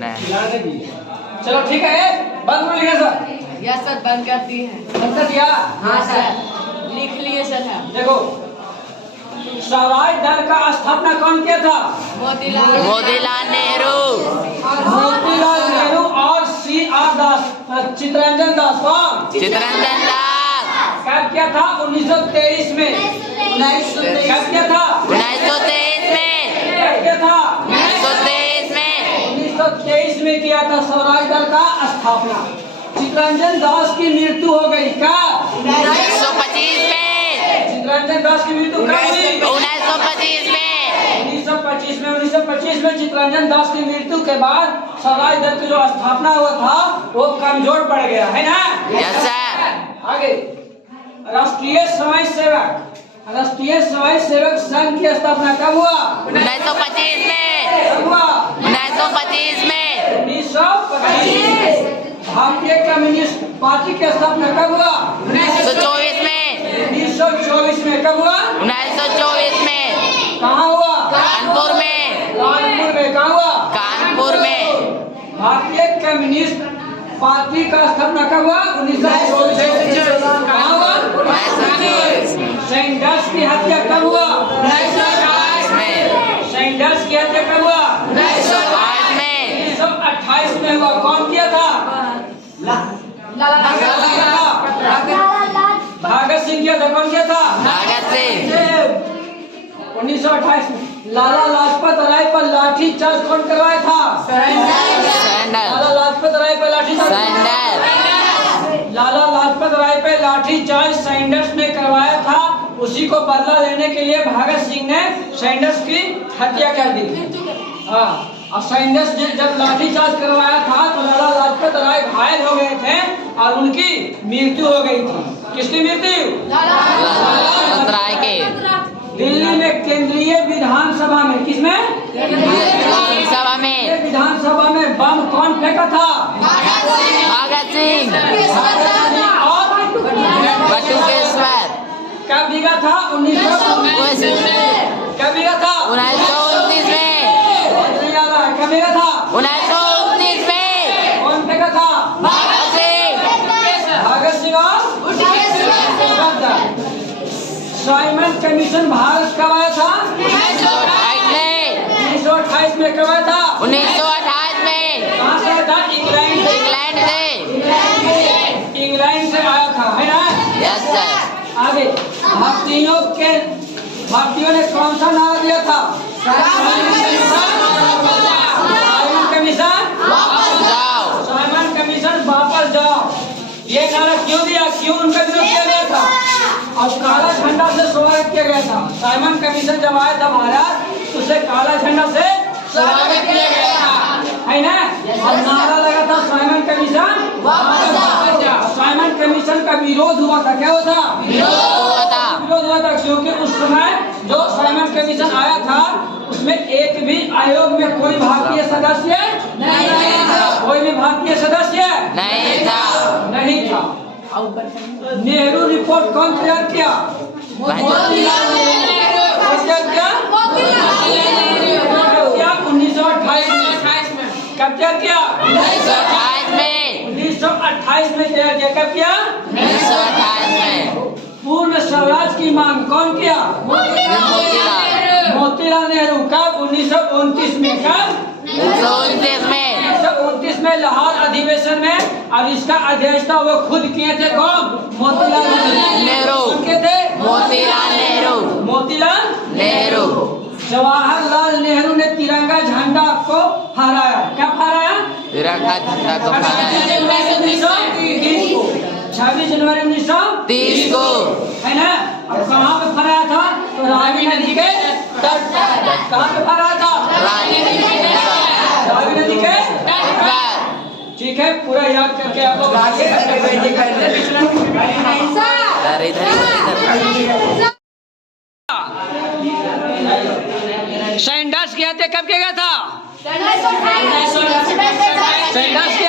नहीं। चलो ठीक है, बंद कर लिया सर। यस सर, बंद कर दी है। बंद कर दिया? हाँ सर, लिख लिए सर। देखो, स्वराज दल का स्थापना कौन किया था? मोतीलाल नेहरू। मोतीलाल नेहरू और CR दास, चित्तरंजन दास। कौन? चित्तरंजन दास। कब किया था? 1923 में। कब किया था? 1923 में। कब किया था? 1923 में। 1923 में किया था स्वराज दल का स्थापना। चित्तरंजन दास की मृत्यु हो गई। कब? 1925 में। चित्तरंजन दास की मृत्यु कब हुई? 1925 में। 1925 में चित्तरंजन दास की मृत्यु के बाद स्वराज दल की जो स्थापना हुआ था वो कमजोर पड़ गया है ना? Yes sir. आगे, राष्ट्रीय स्वयं सेवक संघ की स्थापना कब हुआ? 1925 में। कब हुआ? 1925 में। 1925। भारतीय कम्युनिस्ट पार्टी की स्थापना कब हुआ? 1924 में। 1924 में। कब हुआ? 1924 में। कहाँ हुआ? कानपुर में। कानपुर में। कहाँ हुआ? कानपुर में। भारतीय कम्युनिस्ट पार्टी का स्थापना कब हुआ? 1924 में। कहाँ हुआ? 1924 सैंडर्स की हत्या कब हुआ? 1928 में। सैंडर्स की हत्या कब हुआ? 1928 में। 1928 में हुआ। कौन किया था? भगत सिंह किया था। कौन किया था? भगत सिंह। 1928 में। लाला लाजपत राय पर लाठी चार्ज कौन करवाया था? सैंडल। लाला लाजपत राय पर लाठी चार्ज सैंडर्स ने करवाया था। उसी को बदला लेने के लिए भगत सिंह ने सैंडर्स की हत्या कर दी। हाँ, और सैंडर्स ने जब लाठी चार्ज करवाया था तो लाला लाजपत राय घायल हो गए थे और उनकी मृत्यु हो गई थी। किसकी मृत्यु? लाजपत राय के। दिल्ली में केंद्रीय विधानसभा में, किसमें? विधानसभा में बम कौन फेंका था? भगत सिंह और बटुकेश्वर। कब बिका था? 1919 कब बिका था? 1919 में। कब बिका था? 1919 में। कौन फेंका था? भगत सिंह। भगत सिंह और साइमन कमीशन भारत कब आया था? 1928 में। 1928 में कब आया था? 1928 में। कहाँ से आया था? इंग्लैंड से। इंग्लैंड से आया था, है ना? Yes sir. आगे, भारतीयों ने कौन सा नारा दिया था? साइमन कमीशन वापस जाओ। साइमन कमीशन वापस जाओ। ये नारा क्यों दिया? क्यों उनका विरोध किया गया था? और काला झंडा से स्वागत किया गया था। साइमन कमीशन जब आया था भारत, उसे काला झंडा से स्वागत किया गया था, है ना? और नारा लगा था साइमन कमीशन वापस जाओ। साइमन कमीशन का विरोध हुआ था। क्या हुआ था? विरोध हुआ था क्योंकि उस समय जो साइमन कमीशन आया था उसमें एक भी आयोग में कोई भारतीय सदस्य नहीं था। कोई भी भारतीय सदस्य नहीं था। नेहरू रिपोर्ट कौन तैयार किया? मोतीलाल नेहरू। 1928 में। कब तैयार किया? 1928 में। 1928 में तैयार किया। कब किया? 1928 में। पूर्ण स्वराज की मांग कौन किया? मोतीलाल नेहरू। कब? 1929 में। कब? 1929 में। 1929 में लाहौर अधिवेशन में। और इसका अध्यक्षता वो खुद किए थे। कौन? मोतीलाल नेहरू। उनके थे मोतीलाल नेहरू। मोतीलाल नेहरू। जवाहरलाल नेहरू ने तिरंगा झंडा को फहराया। कब फहराया? तिरंगा झंडा को 26 जनवरी 1930 को, है ना? और कहाँ पे फहराया था? तो रावी नदी के तट। कहाँ पे फहराया था? रावी नदी के तट। ठीक है, पूरा याद करके आप लोग आगे सैंडर्स की हत्या कब किया गया था? सैंडर्स की